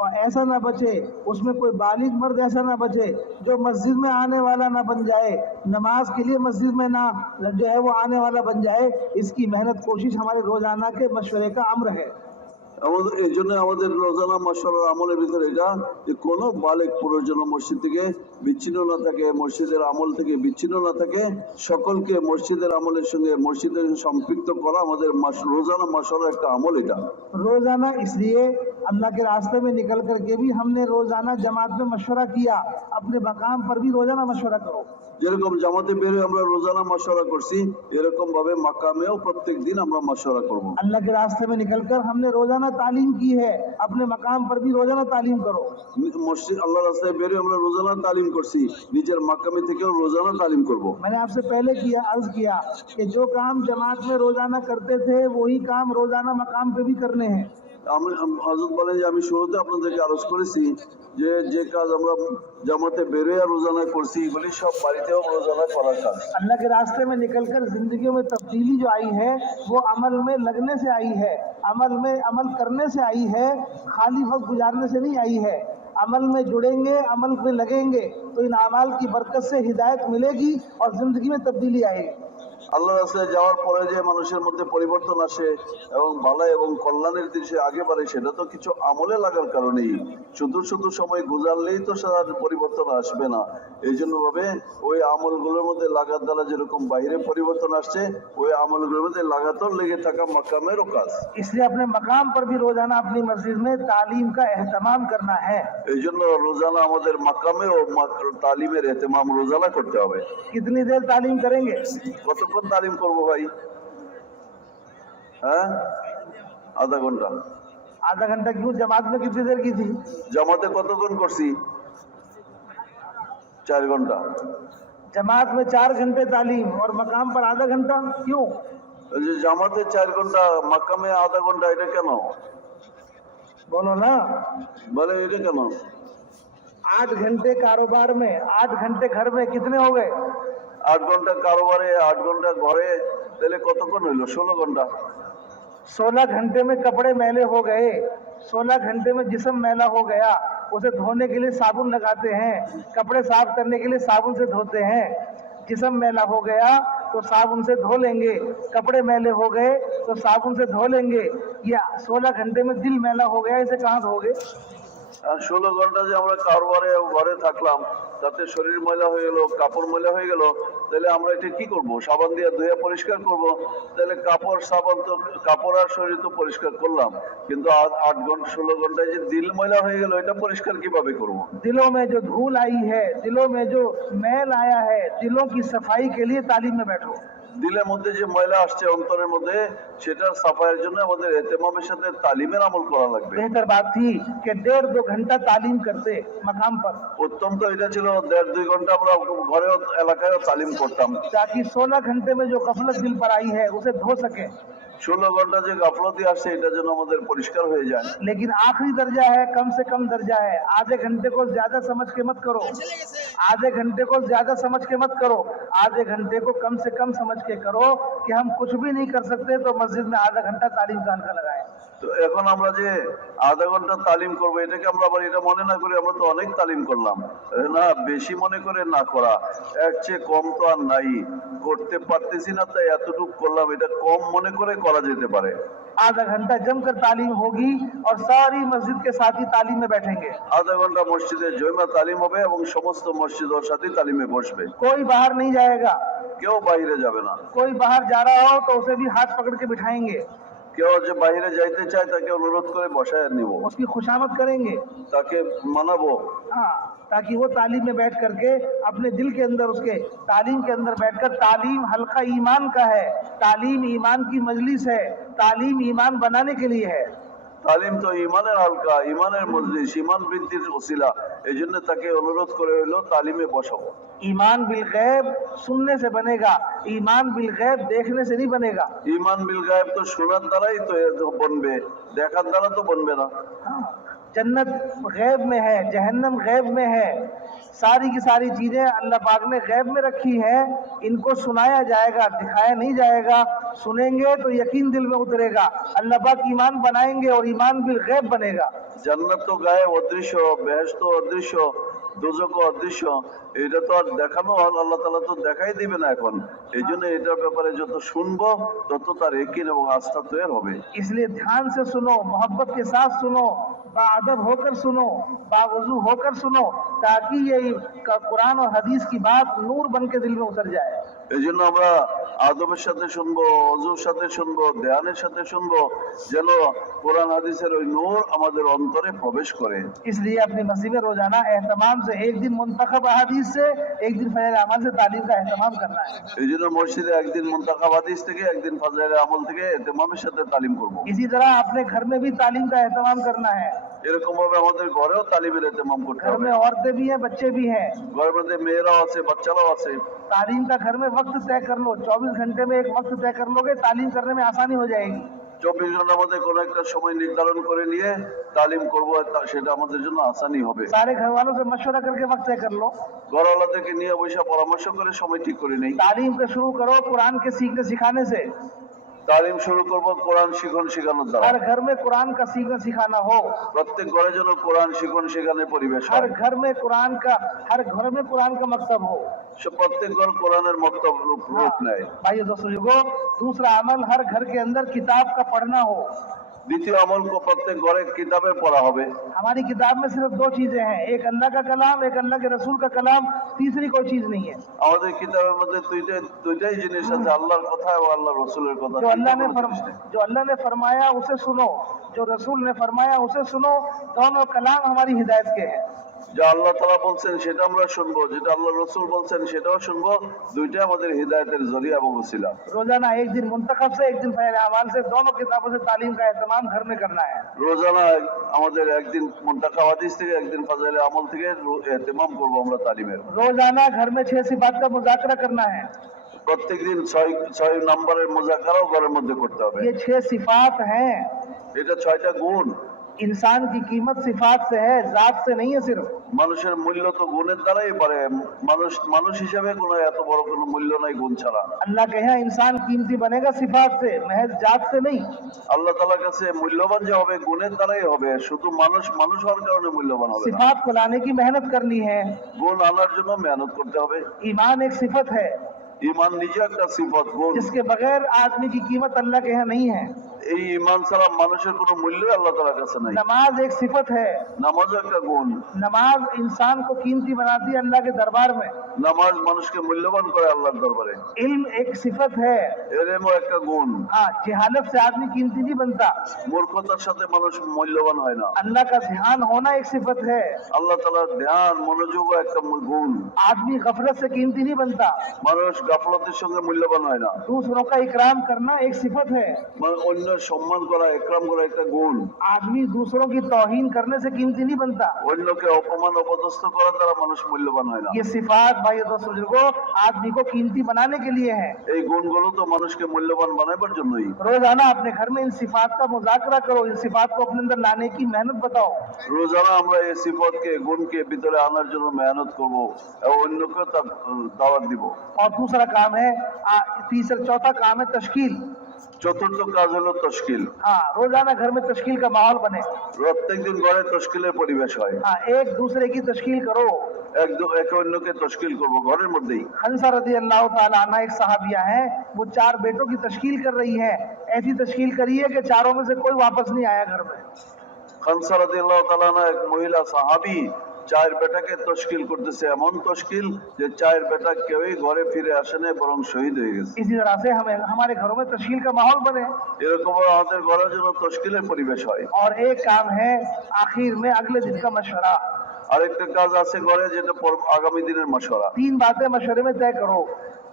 और ऐसा ना बचे, उसमें कोई बालिग मर्द ऐसा ना बचे जो मस्जिद में आने वाला ना बन जाए, नमाज के लिए मस्जिद में ना जो है वो आने वाला बन जाए। इसकी मेहनत कोशिश हमारे रोजाना के मशवरे का अम्र है। আমাদের এই জন্য আমাদের রোজানা মশওয়ারার আমলের ভিতরে এটা যে কোনো বালিগ পুরুষ যেন মসজিদ থেকে বিচ্ছিন্ন না থাকে, মসজিদের আমল থেকে বিচ্ছিন্ন না থাকে, সকলকে মসজিদের আমলের সঙ্গে মসজিদের সম্পৃক্ত করা আমাদের রোজানা মশওয়ারার একটা আমল। এটা रोजाना इसलिए अल्लाह के रास्ते में निकल करके भी हमने रोजाना जमात में मशवरा किया, अपने मकाम पर भी रोजाना मशवरा करो। যেরকম জামাতে বের হয়ে আমরা রোজানা মশওয়ারা করছি, এরকম ভাবে মাকামেও প্রত্যেক দিন আমরা মশওয়ারা করব। अल्लाह के रास्ते में निकलकर हमने रोजाना तालीम की है, अपने मकाम पर भी रोजाना तालीम करो। মসজিদ আল্লাহ রাস্তায় বের হয়ে আমরা রোজানা তালিম করছি, নিজের মাকামে থেকেও রোজানা তালিম করব। मैंने आपसे पहले अर्ज किया कि जो काम जमात में रोजाना करते थे वही काम रोजाना मकाम पे भी करने हैं। হযরত বলেন যে আমি শুরুতে আপনাদেরকে আরজ করেছি যে যে কাজ আমরা জামাতে বের হয়ে রোজানা করছি এগুলি সব বাড়িতেও রোজানা করার কাজ। अल्लाह के रास्ते में निकलकर जिंदगियों में तब्दीली जो आई है वो अमल में लगने से आई है, अमल करने से आई है, खाली वक्त गुजारने से नहीं आई है। अमल में जुड़ेंगे, अमल में लगेंगे तो इन अमाल की बरकत से हिदायत मिलेगी और जिंदगी में तब्दीली आएगी। আল্লাহ রাস্তায় যাওয়ার পরে যে মানুষের মধ্যে পরিবর্তন আসে এবং ভালো এবং কল্যাণের দিকে আগে বাড়ে সেটা তো কিছু আমলে লাগার কারণেই। শুধু সময় গুজারলেই তো সারা পরিবর্তন আসবে না। এই জন্য ভাবে ওই আমলগুলোর মধ্যে লাগার দ্বারা যেরকম বাইরে পরিবর্তন আসছে ওই আমলগুলোর মধ্যে লাগাতার লেগে থাকা মাকামেরও কাজ। इसलिए अपने मकाम पर भी रोजाना अपनी मस्जिद में तालीम का एहतमाम करना है। এই জন্য রোজানা আমাদের মাকামেও তালিমের এহতেমাম রোজানা করতে হবে। कितनी देर तालीम करेंगे? কতক্ষণ তালিম করবো ভাই? হ্যাঁ, আধা ঘন্টা। आधा घंटा क्यों? जमात में कितनी देर की थी? জামাতে কতক্ষণ করছি? 4 ঘন্টা। जमात में 4 घंटे तालीम और मकाम पर आधा घंटा, क्यों? এই যে জামাতে 4 ঘন্টা, মাকামে আধা ঘন্টা, এটা কেন? बोलो ना। বলে এটা কেন? 8 घंटे कारोबार में, 8 घंटे घर में, कितने हो गए? 8 ঘন্টা কারোবারে, 8 ঘন্টা ঘরে, তাহলে কতক্ষণ হইলো? 16 ঘন্টা। 16 घंटे में कपड़े मैले हो गए, 16 घंटे में जिस्म मैला हो गया, उसे धोने के लिए साबुन लगाते हैं, कपड़े साफ करने के लिए साबुन से धोते हैं। जिस्म मैला हो गया तो साबुन से धो लेंगे, कपड़े मैले हो गए तो साबुन से धो लेंगे। ये 16 घंटे में दिल मैला हो गया, इसे कहाँ धोगे? আর 16 ঘন্টা যে আমরা কারবারে ঘরে থাকলাম, তাতে শরীর ময়লা হয়ে গেল, কাপড় ময়লা হয়ে গেল, তাহলে আমরা এটা কি করব? সাবান দিয়ে ধুয়ে পরিষ্কার করব। তাহলে কাপড় সাবান তো, কাপড় আর শরীর তো পরিষ্কার করলাম, কিন্তু 8 ঘন্টা 16 ঘন্টায় যে দিল ময়লা হয়ে গেল, এটা পরিষ্কার কিভাবে করব? दिलों में जो धूल आई है, दिलों में जो मैल आया है, दिलों की सफाई के लिए तालीम में बैठो। দিলের মধ্যে যে ময়লা আসছে অন্তরের মধ্যে, সেটার সাফাইয়ের জন্য আমাদের এতেমামের সাথে তালিমের আমল করা লাগবে। बेहतर बात थी कि 1.5-2 घंटा तालीम करते मकाम पर, উত্তম তো এটা ছিল 1.5-2 ঘন্টা আমরা ঘরেও এলাকায়ও তালিম করতাম, ताकि 16 घंटे में जो गफलत दिल पर आई है उसे धो सके। 16 ঘন্টা যে গাফলতি আসছে, এটা যেন আমাদের পরিষ্কার হয়ে যায়। लेकिन आखिरी दर्जा है, कम से कम दर्जा है। आधे घंटे को ज्यादा समझ के मत करो, आधे घंटे को ज्यादा समझ के मत करो, आधे घंटे को कम से कम समझ के करो कि हम कुछ भी नहीं कर सकते तो मस्जिद में आधा घंटा तालीम का हल्का लगाएं। তো এখন আমরা যে আধা ঘন্টা তালিম করবো, এটাকে আমরা আবার এটা মনে না করি আমরা তো অনেক তালিম করলাম, না বেশি মনে করে না করা, এর চেয়ে কম তো আর নাই, করতে পারতেছি না তাই এতটুকু করলাম, এটা কম মনে করে করা যেতে পারে। आधा घंटा जमकर तालीम होगी और सारी मस्जिद के साथी तालीम में बैठेंगे। আধা ঘন্টা মসজিদে জয়মা তালিম হবে এবং সমস্ত মসজিদ ওর সাথে তালিমে বসবে, कोई बाहर नहीं जाएगा, কেউ বাইরে যাবে না। कोई बाहर जा रहा हो तो उसे भी हाथ पकड़ के बिठाएंगे, কেউ যে বাইরে যাইতে চায় তাকে অনুরোধ করে বসায় নিব, उसकी खुशामद करेंगे। তাকে মানাবো, हाँ, ताकि वो तालीम में बैठ करके अपने दिल के अंदर, उसके तालीम के अंदर बैठकर, तालीम हल्का ईमान का है, तालीम ईमान की मजलिस है, तालीम ईमान बनाने के लिए है। তালিম তো ইমানের হালকা, ইমানের মজলিস, ইমান বৃদ্ধির ওসিলা, এই জন্য তাকে অনুরোধ করে হইলো তালিমে বসাবো। ईमान बिल गैब सुनने से बनेगा, ईमान बिल गैब देखने से नहीं बनेगा। ইমান বিল গায়েব তো শোনার দ্বারাই তো বনবে, দেখার দ্বারা তো বনবে না। हाँ, जन्नत गैब में है, जहन्नम गैब में है, सारी की सारी चीजें अल्लाह पाक ने गैब में रखी है, इनको सुनाया जाएगा, दिखाया नहीं जाएगा। सुनेंगे तो यकीन दिल में उतरेगा, अल्लाह पाक ईमान बनाएंगे और ईमान बिल गैब बनेगा। জান্নাত তো গায়ে অদৃশ্য, বেহেশত অদৃশ্য, দোজক অদৃশ্য, এটা তো আর দেখানো হল, আল্লাহ তাআলা তো দেখাই দিবে না এখন। এই জন্য এটার ব্যাপারে যত শুনবো তত তার यकीन এবং আস্থা তৈরি হবে। इसलिए ध्यान से सुनो, मोहब्बत के साथ सुनो, बाअदब होकर सुनो, बावजू होकर सुनो, ताकि ये कुरान और हदीस की बात नूर बन के दिल में उतर जाए। এই জন্য আমরা আদবের সাথে শুনবো, অজুর সাথে শুনবো, ধ্যানের সাথে শুনবো, যেন কোরআন হাদিসের ওই নূর আমাদের অন্তরে প্রবেশ করে। इसलिए अपनी मस्जिद में रोजाना एहतमाम से, एक दिन मुंतखब अहादीस से, एक दिन फजर अमल से तालीम का एहतमाम करना है। এই জন্য মসজিদে একদিন মুনতাখাব হাদিস থেকে, একদিন ফাজাইলে আমল থেকে এতেমামের সাথে তালিম করব। इसी तरह अपने घर में भी तालीम का एहतमाम करना है। এরকম ভাবে আমাদের ঘরেও তালিমের এতেমাম করতে घर হবে। में औरतें भी हैं, बच्चे भी हैं। ঘরের মধ্যে মেয়েরাও আছে, বাচ্চারাও আছে। तालीम का घर में वक्त तय कर लो, 24 घंटे में एक वक्त तय कर लोगे, तालीम करने में आसानी हो जाएगी। 24 ঘন্টার মধ্যে কোনো একটা সময় নির্ধারণ করে নিয়ে তালিম করবো, সেটা আমাদের জন্য আসানি হবে। सारे घर वालों से मशवरा करके वक्त तय कर लो, ঘরওয়ালাদেরকে নিয়ে বসে পরামর্শ করে সময় ঠিক করে নেই। तालीम का शुरू करो कुरान के सीखने सिखाने से। তালিম শুরু করব কোরআন শিখন শেখানোর দ্বারা। हर घर में कुरान का सीखना सिखाना हो, প্রত্যেক ঘরে যেন কোরআন শিখন শেখানোর পরিবেশ हर হয়। घर में कुरान का, हर घर में कुरान का मकतब हो। প্রত্যেক ঘর কোরআনের মক্তব রূপ নেয়। भाइयों दोस्तों, दूसरा अमल हर घर के अंदर किताब का पढ़ना हो। দ্বিতীয় আমল প্রত্যেক ঘরে কিতাবে পড়া হবে। हमारी किताब में सिर्फ 2 चीजें हैं, एक अल्लाह का कलाम, एक अल्लाह के रसूल का कलाम, तीसरी कोई चीज नहीं है। আমাদের কিতাবের মধ্যে দুইটাই জিনিস আছে, আল্লাহর কথা এবং আল্লাহর রসুলের কথা। जो अल्लाह ने फरमाया उसे सुनो, जो रसूल ने फरमाया उसे सुनो, दोनों कलाम हमारी हिदायत के हैं। যা আল্লাহ তাআলা বলছেন সেটা আমরা শুনবো, যেটা আল্লাহ রসুল বলছেন সেটাও শুনবো। দুইটাই আমাদের হিদায়াতের জরিয়া এবং ওসিলা। रोजाना एक दिन मुंतखब से एक दिन फैल अमाल से दोनों किताबों से तालीम का एहतमाम घर में करना है। রোজানা আমাদের একদিন মুনতাখাব হাদিস থেকে, একদিন ফাজাইলে আমল থেকে এহতেমাম করবো আমরা তালিমের। रोजाना घर में 6 सिफात का मुजाकरा करना है। প্রত্যেকদিন ছয় নম্বরের মুজাকারাও ঘরের মধ্যে করতে হবে। ये 6 सिफात हैं। এটা 6টা গুণ। इंसान की कीमत सिफात से है, जात से नहीं है सिर्फ। মানুষের মূল্য তো গুণের দ্বারাই বাড়ে। মানুষ হিসেবে কোনো এত বড় কোনো মূল্য নাই গুণ ছাড়া। अल्लाह के यहाँ इंसान कीमती बनेगा सिफात से, महज जात से नहीं। আল্লাহ তাআলার কাছে মূল্যবান যে হবে গুণের দ্বারাই হবে, শুধু মানুষ হওয়ার কারণে মূল্যবান হবে না। सिफात को लाने की मेहनत करनी है। গুণ আনার জন্য মেহনত করতে হবে। ईमान एक सिफत है ঈমান নিজে একটা সিফত, গুণ। जिसके बगैर आदमी की कीमत अल्लाह के यहाँ नहीं है। এই ঈমান ছাড়া মানুষের কোনো মূল্য আল্লাহ তাআলার কাছে নাই। नमाज एक सिफत है। নামাজও একটা গুণ। नमाज इंसान को कीमती बनाती है अल्लाह के दरबार में। নামাজ মানুষকে মূল্যবান করে আল্লাহর দরবারে। इल्म एक सिफत है। ইলমও একটা গুণ। हाँ, जहालत से आदमी कीमती नहीं बनता। মূর্খতার সাথে মানুষ মূল্যবান হয় না। अल्लाह का ध्यान होना एक सिफत है। আল্লাহ তাআলার ধ্যান মনোযোগও একটা গুণ। आदमी गफलत से कीमती नहीं बनता। মানুষ গাফলতের সঙ্গে মূল্যবান হয় না। दूसरों का इकराम करना एक सिफत है। অন্যের সম্মান করা, ইকরাম করা একটা গুণ। आदमी दूसरों की तौहीन करने से कीमती नहीं बनता। অন্যকে অপমান অপদস্থ করার দ্বারা মানুষ মূল্যবান হয় না। ये सिफात भाई दोस्तों बुजुर्गों आदमी को कीमती बनाने के लिए है। এই গুণগুলো তো মানুষকে মূল্যবান বানাবার জন্যই। रोजाना अपने घर में इन सिफात का मुजाकरा करो, इन सिफात को अपने अंदर लाने की मेहनत बताओ। রোজানা আমরা এই সিফতকে গুণকে ভিতরে আনার জন্য মেহনত করব এবং অন্যকে তার দাওয়াত দিব। और दूसरा काम है तीसरा चौथा काम है तश्कील। চতুর্থ কাজ হলো তশকিল। हाँ, रोजाना घर में तश्कील का माहौल बने। প্রত্যেকদিন ঘরে তশকিলের পরিবেশ হয়। हाँ, एक दूसरे की तश्कील करो। একে অন্যকে তশকিল করব ঘরের মধ্যেই। खंसा रज़ी अल्लाह ताला अन्हा एक सहाबिया है, वो 4 बेटों की तश्कील कर रही है। ऐसी तश्कील करी है कि चारों में से कोई वापस नहीं आया घर में। খানসা রাদিয়াল্লাহু তাআলা আনহা এক মহিলা সাহাবী 4 বেটাকে তশকিল করতেছে, এমন তশকিল যে 4 বেটা কেউই ঘরে ফিরে আসে না, বরং শহীদ হয়ে গেছে। इसी तरह से हमें हमारे घरों में तश्कील का माहौल बने। এরকম আমাদের ঘরের জন্য তশকিলের পরিবেশ হয়। और एक काम है आखिर में अगले दिन का मशवरा। আরেকটা কাজ আছে ঘরে, যেটা আগামী দিনের মশওয়ারা। 3 बातें मशवरे में तय करो।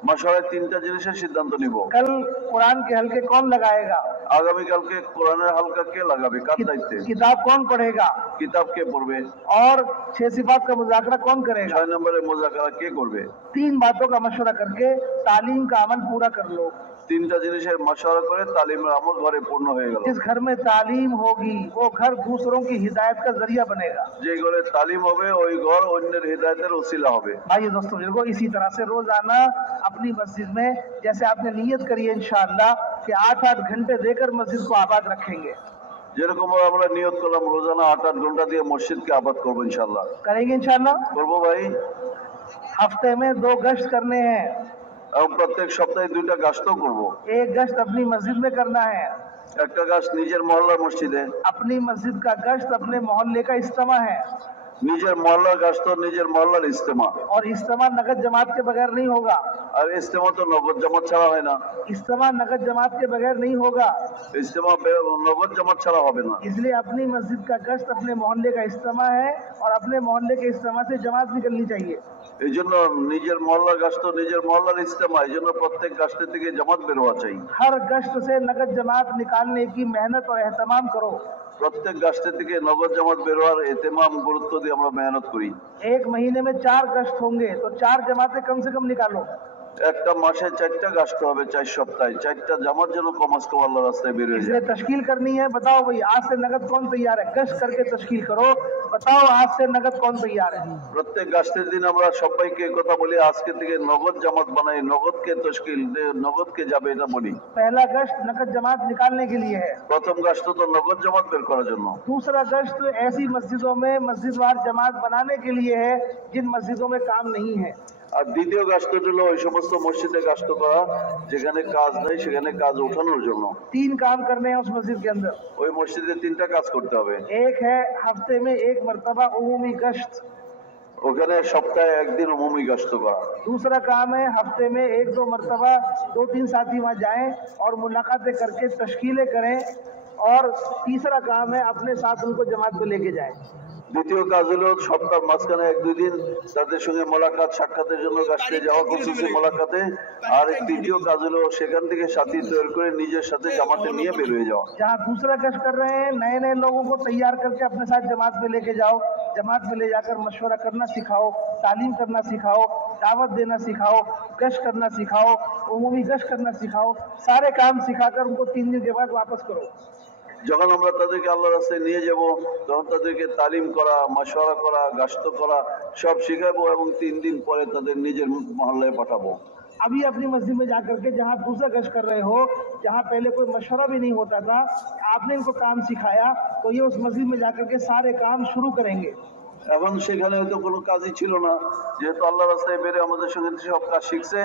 মশওয়ারায় 3টা জিনিসের সিদ্ধান্ত নিব। कल कुरान के हल्के कौन लगाएगा? আগামীকালকে কোরআনের হালকা কে লাগাবে, কার দায়িত্বে? किताब कौन पढ़ेगा? কিতাব কে পড়বে? और 6 सिफात का मुजाकरा कौन करेगा? 6 নম্বরে মুজাকারা কে করবে? 3 बातों का मशवरा करके तालीम का अमल पूरा कर लो। 3টা জিনিসের মশওয়ারা করে তালিমের আমল ঘরে পূর্ণ হয়ে গেল। जिस घर में तालीम होगी वो घर दूसरों की हिदायत का जरिया बनेगा। যে ঘরে তালিম হবে ওই ঘর অন্যের হিদায়াতের ওসিলা হবে। भाई दोस्तों बुजुर्गों, इसी तरह से रोजाना अपनी मस्जिद में जैसे आपने नियत करी है इंशाअल्लाह कि 8-8 घंटे देकर मस्जिद को आबाद रखेंगे। যেরকম আমরা নিয়ত করলাম রোজানা 8-8 ঘন্টা দিয়ে মসজিদকে আবাদ করবো ইনশাআল্লাহ। करेंगे इंशाअल्लाह। করবো ভাই। हफ्ते में 2 गश्त करने हैं। এবং প্রত্যেক সপ্তাহে 2টা গাশত করব। एक गश्त अपनी मस्जिद में करना है। একটা গাছ নিজের মহল্লার মসজিদে। अपनी मस्जिद का गश्त अपने मोहल्ले का इज्तिमा है। নিজের মহল্লার গাশত নিজের মহল্লার ইজতেমা। और इज्तिमा नगद जमात के बगैर नहीं होगा। আর ইজতেমা তো নগদ জামাত ছাড়া হয় না। इज्तिमा नगद जमात के बगैर नहीं होगा। ইজতেমা নগদ জামাত ছাড়া হবে না। इसलिए अपनी मस्जिद का गश्त अपने मोहल्ले का इज्तिमा है और अपने मोहल्ले के इज्तिमा से जमात निकलनी चाहिए। এই জন্য নিজের মহল্লার গাশত নিজের মহল্লার ইজতেমা, এই জন্য প্রত্যেক গাছতে থেকে জামাত বের হওয়া চাই। हर गश्त से नगद जमात निकालने की मेहनत और एहतमाम करो। প্রত্যেক গাছতে থেকে নগদ জামাত বের হওয়ার এতেমাম গুরুত্ব দিয়ে আমরা মেহনত করি। एक महीने में 4 गश्त होंगे तो 4 जमातें कम से कम निकालो। একটা মাসে 4টা গাছতে হবে, 4 সপ্তাহে 4টা জামাত যেন কমাস কম আল্লাহর রাস্তায় বের হয়ে इसलिए যায়। तश्कील करनी है। बताओ भाई आज से नगद कौन तैयार है? गश्त करके तश्कील करो। बताओ आज से नगद कौन तैयार है? প্রত্যেক গাছের দিন আমরা সবাইকে কথা বলি আজকে থেকে নগদ জামাত বানাই, নগদকে তশকিল নগদকে যাবে এটা বলি। पहला गश्त नगद जमात निकालने के लिए है। প্রথম গাছটা তো নগদ জামাত বের করার জন্য। दूसरा गश्त ऐसी मस्जिदों में मस्जिदवार जमात बनाने के लिए है जिन मस्जिदों में काम नहीं है। আর দ্বিতীয় গাছটা হলো ওই সমস্ত মসজিদে গাছটা করা যেখানে কাজ নেই, সেখানে কাজ ওঠানোর জন্য। 3 काम करने हैं उस मस्जिद के अंदर। ওই মসজিদে 3টা কাজ করতে হবে। एक है हफ्ते में 1 मरतबा उमूमी गश्त। ওখানে সপ্তাহে একদিন উমুমি গাছটা করা। दूसरा काम है हफ्ते में 1-2 मरतबा 2-3 साथी वहाँ जाएं और मुलाकातें करके तश्कीलें करें। और तीसरा काम है अपने साथ उनको जमात को लेके जाएं। দ্বিতীয় কাজ হলো সপ্তাহ মাঝখানে 1-2 দিন তাদের সঙ্গে মোলাকাত সাক্ষাতের জন্য গাছতে যাওয়া খুশুসি মোলাকাতে। আর তৃতীয় কাজ হলো সেখান থেকে সাথী তৈরি করে নিজের সাথে জামাতে নিয়ে বের হয়ে যাওয়া। जहाँ दूसरा गश्त कर रहे हैं, नए नए लोगों को तैयार करके अपने साथ जमात में लेके जाओ, जमात में ले जाकर मशवरा करना सिखाओ, तालीम करना सिखाओ, दावत देना सिखाओ, गश्त करना सिखाओ, उमूमी गश्त करना सिखाओ, सारे काम सिखाकर उनको 3 दिन के बाद वापस करो। যখন আমরা তাদেরকে আল্লাহর রাস্তায় নিয়ে যাব তখন তাদেরকে তালিম করা, মাশওয়ারা করা, গাশত করা সব শিখাবো এবং 3 দিন পরে তাদের নিজের মহল্লায় পাঠাবো। अभी अपनी मस्जिद में जाकर के जहाँ दूसरा गश्त कर रहे हो, जहाँ पहले कोई मशवरा भी नहीं होता था, आपने इनको काम सिखाया, तो ये उस मस्जिद में जाकर के सारे काम शुरू करेंगे। এখন সেখানে হয়তো কোনো কাজই ছিল না, যেহেতু আল্লাহ রাস্তায় বেরে আমাদের সঙ্গে সব কাজ শিখছে,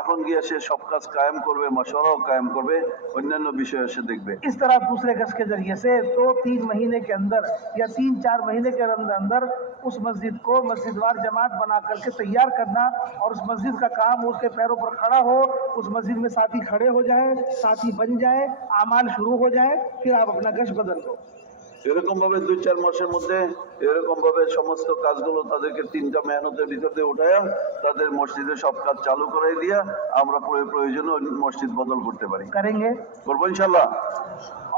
এখন গিয়ে সে সব কাজ কায়েম করবে, মাশওয়ারাও কায়েম করবে, অন্যান্য বিষয় সে দেখবে। इस तरह दूसरे गश्त के जरिए से 2-3 महीने के अंदर या 3-4 महीने के अंदर अंदर उस मस्जिद को मस्जिदवार जमात बना करके तैयार करना, और उस मस्जिद का काम उसके पैरों पर खड़ा हो, उस मस्जिद में साथी खड़े हो जाए, साथी बन जाए, आमाल शुरू हो जाए, फिर आप अपना गश्त बदल दो। এরকম ভাবে 2-4 মাসের মধ্যে এরকম ভাবে সমস্ত কাজগুলো তাদেরকে 3টা মেহনতের ভিতর দিয়ে উঠায়া তাদের মসজিদে সব কাজ চালু করাই দিয়া আমরা প্রয়োজনে মসজিদ বদল করতে পারি। करेंगे। করবো ইনশাল্লাহ।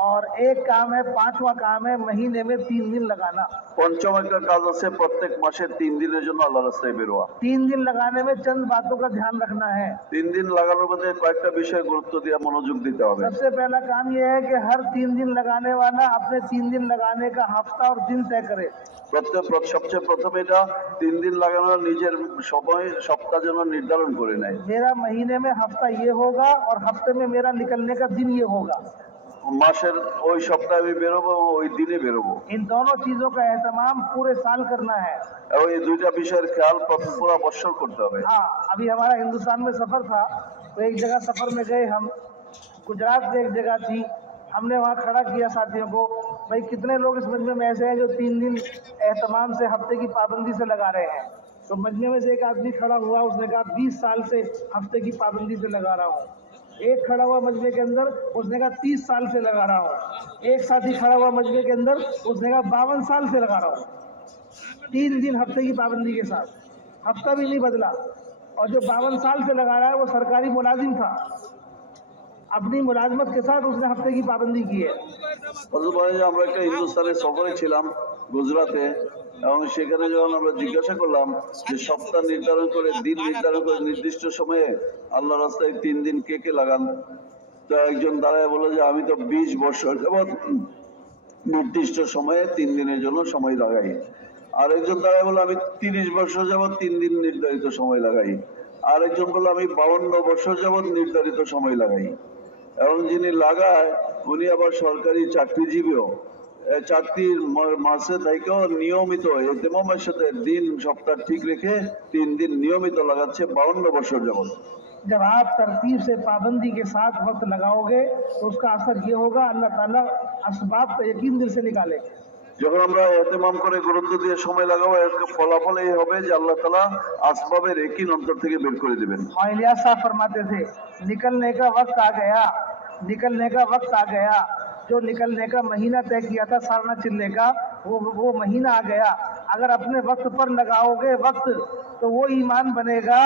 और एक काम है, 5वां काम है महीने में 3 दिन लगाना। পঞ্চম একটা কাজ আছে প্রত্যেক মাসে 3 দিনের জন্য আল্লাহ রাস্তায় বের হওয়া। 3 दिन लगाने में चंद बातों का ध्यान रखना है। 3 দিন লাগানোর মধ্যে কয়েকটা বিষয়ে গুরুত্ব দিয়ে মনোযোগ দিতে হবে। सबसे पहला काम यह है कि हर 3 दिन लगाने वाला अपने 3 दिन लगाने का हफ्ता और दिन तय करे। সবচেয়ে প্রথম এটা 3 দিন লাগানোর নিজের সময় সপ্তাহ যেন নির্ধারণ করে নেয়। मेरा महीने में हफ्ता ये होगा और हफ्ते में मेरा निकलने का दिन ये होगा। মাসের ওই সপ্তাহে আমি বেরোবো, ওই দিনে বেরোবো। इन दोनों चीजों का एहतमाम पूरे साल करना है। এবং এই দুইটা বিষয়ের খেয়াল পুরো বছর করতে হবে। हाँ, अभी हमारा हिंदुस्तान में सफर था, तो एक जगह सफर में गए हम, गुजरात में एक जगह थी, हमने वहाँ खड़ा किया साथियों को, भाई कितने लोग इस मजमे में ऐसे हैं जो 3 दिन एहतमाम से हफ्ते की पाबंदी से लगा रहे हैं। तो मजमे में से एक आदमी खड़ा हुआ, उसने कहा 20 साल से हफ्ते की पाबंदी से लगा रहा हूँ। एक खड़ा हुआ मजमे के अंदर, उसने कहा 30 साल से लगा रहा हूँ। एक साथी खड़ा हुआ मजमे के अंदर, उसने कहा 52 साल से लगा रहा हूँ। 3 दिन हफ्ते की पाबंदी के साथ, हफ्ता भी नहीं बदला। और जो 52 साल से लगा रहा है वो सरकारी मुलाजिम था, अपनी मुलाजमत के साथ उसने हफ्ते की पाबंदी की है। আমরা একটা হিন্দুস্তানের সফরে ছিলাম গুজরাটে, এবং সেখানে যখন আমরা জিজ্ঞাসা করলাম যে সপ্তাহ নির্ধারণ করে, দিন নির্ধারণ করে নির্দিষ্ট সময়ে আল্লাহ রাস্তায় 3 দিন কে কে লাগান, তো একজন দাঁড়ায় বলল যে আমি তো 20 বছর যাবৎ নির্দিষ্ট সময়ে 3 দিনের জন্য সময় লাগাই। আরেকজন দাঁড়ায় বলল আমি 30 বছর যাবৎ 3 দিন নির্ধারিত সময় লাগাই। আরেকজন বলল আমি 52 বছর যাবৎ নির্ধারিত সময় লাগাই। এবং যিনি লাগায় উনি আবার সরকারি চাকরিজীবীও, চাকরির মাসে থেকেও নিয়মিত এতেমামের সাথে দিন সপ্তাহ ঠিক রেখে 3 দিন নিয়মিত লাগাচ্ছে 52 বছর যাবৎ। जब आप तरतीब से पाबंदी के साथ वक्त लगाओगे तो उसका असर ये होगा, अल्लाह ताला असबाब का यकीन दिल से निकाले। যখন আমরা এতেমাম করে गुरुत्व দিয়ে সময় লাগাবো, এর ফলাফল এই হবে যে আল্লাহ তাআলা আসবাবের यकीन অন্তর থেকে বের করে দিবেন। इलियास साहब फरमाते थे, निकलने का वक्त आ गया, निकलने का वक्त आ गया। जो निकलने का महीना तय किया था सारना चिल्ले का, वो महीना आ गया। अगर अपने वक्त पर लगाओगे वक्त, तो वो ईमान बनेगा